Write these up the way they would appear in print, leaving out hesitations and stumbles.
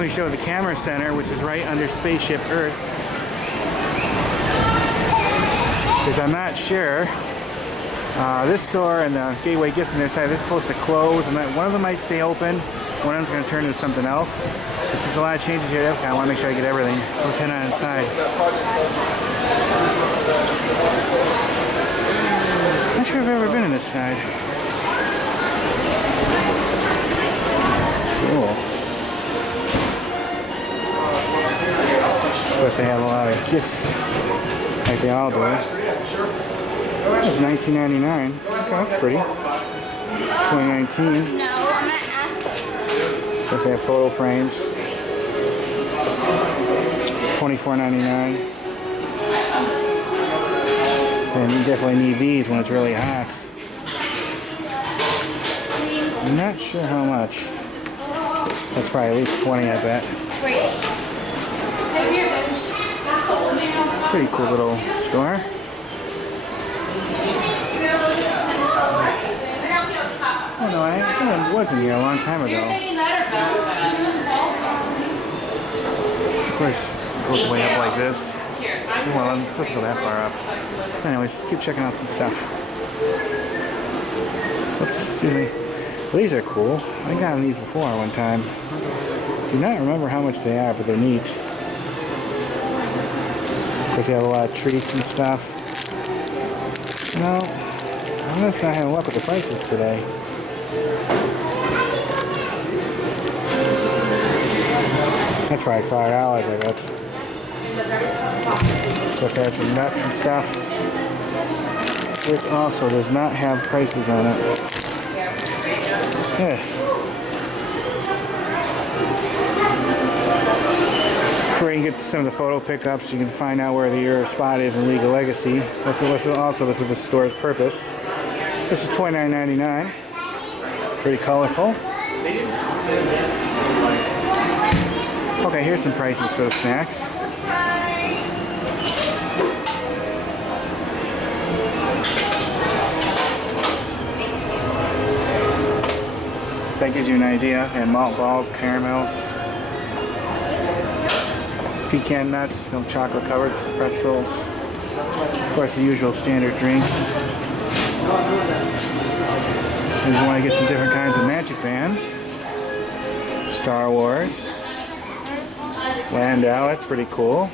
Then we show the camera center, which is right under Spaceship Earth. Because I'm not sure. This store and the Gateway Gifts on their side, they're supposed to close. And one of them might stay open. One of them's going to turn into something else. There's just a lot of changes here at Epcot. I want to make sure I get everything. So let's head on inside. Not sure if I've ever been in this side. Cool. Of course, they have a lot of gifts, like they all do. It's $19.99. Okay, that's pretty. 2019. No, I'm not asking. Of course, they have photo frames. $24.99. And you definitely need these when it's really hot. I'm not sure how much. That's probably at least 20, I bet. Pretty cool little store. Oh no, I wasn't here a long time ago. Of course, it goes way up like this. Well, I'm supposed to go that far up. Anyways, just keep checking out some stuff. Oops, excuse me. Well, these are cool. I got these before one time. Do not remember how much they are, but they're neat. Of course, they have a lot of treats and stuff. No, I'm just not having luck with the prices today. That's probably $5, I bet. So if they have some nuts and stuff, which also does not have prices on it. Yeah. That's where you can get some of the photo pickups. You can find out where your spot is in League of Legacy. That's also what the store's purpose. This is $29.99. Pretty colorful. Okay, here's some prices for the snacks. So that gives you an idea. And malt balls, caramels, pecan nuts, milk chocolate covered pretzels. Of course, the usual standard drinks. And you want to get some different kinds of magic bands. Star Wars. Landau, that's pretty cool.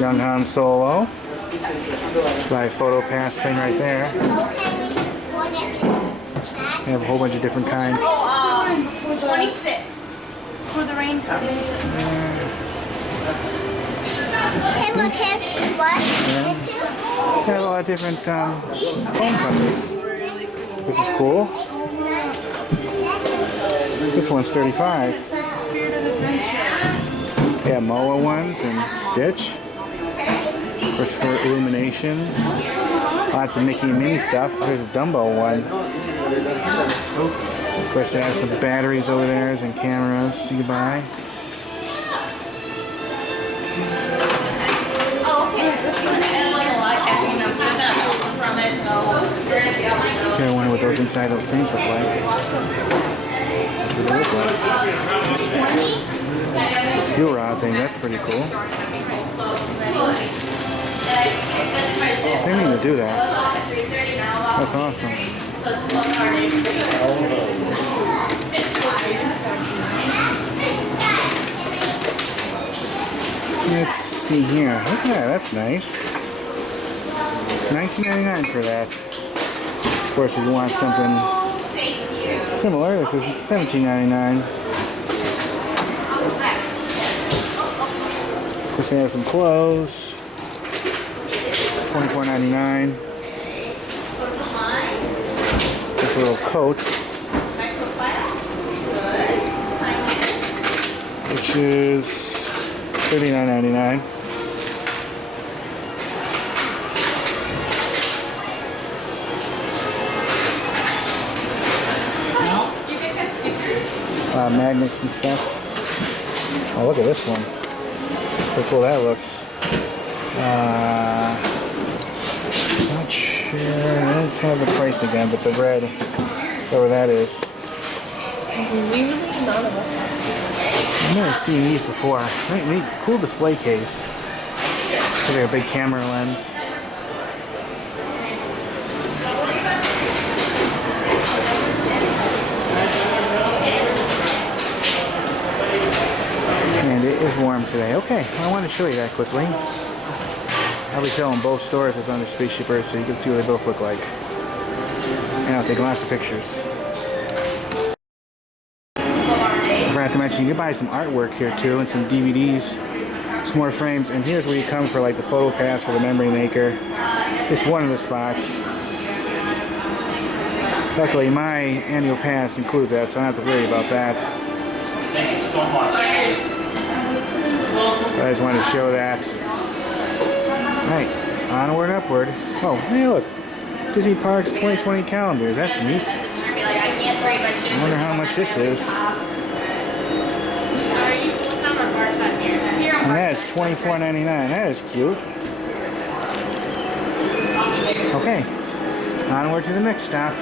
Young Han Solo. My photo pass thing right there. They have a whole bunch of different kinds. 26 for the rain comes. Hey, look, what? They have a lot of different phone companies. This is cool. This one's $35. Yeah, MOA ones and Stitch. Of course, for Illuminations. Lots of Mickey and Minnie stuff. There's a Dumbo one. Of course, they have some batteries over there and cameras you can buy. I wonder what those inside those things look like. That's what they look like. This fuel rod thing, that's pretty cool. They need to do that. That's awesome. Let's see here. Look at that, that's nice. $19.99 for that. Of course, if you want something similar, this is $17.99. Of course, they have some clothes. $24.99. This little coat, which is $39.99. Magnets and stuff. Oh, look at this one. Look how cool that looks. Not sure. I don't have the price again, but the red, whatever that is. Literally none of us have seen. I've never seen these before. Neat, cool display case. Look at a big camera lens. And it is warm today. Okay, I want to show you that quickly. I'll be showing both stores as under Spaceship Earth so you can see what they both look like. And I'll take lots of pictures. I forgot to mention you can buy some artwork here too and some DVDs, some more frames, and here's where you come for like the photo pass for the memory maker. It's one of the spots. Luckily my annual pass includes that, so I don't have to worry about that. Thank you so much. I just wanted to show that. Right, onward and upward. Oh, hey look, Disney Parks 2020 calendar. That's neat. I wonder how much this is. And that is $24.99. That is cute. Okay, onward to the next stop.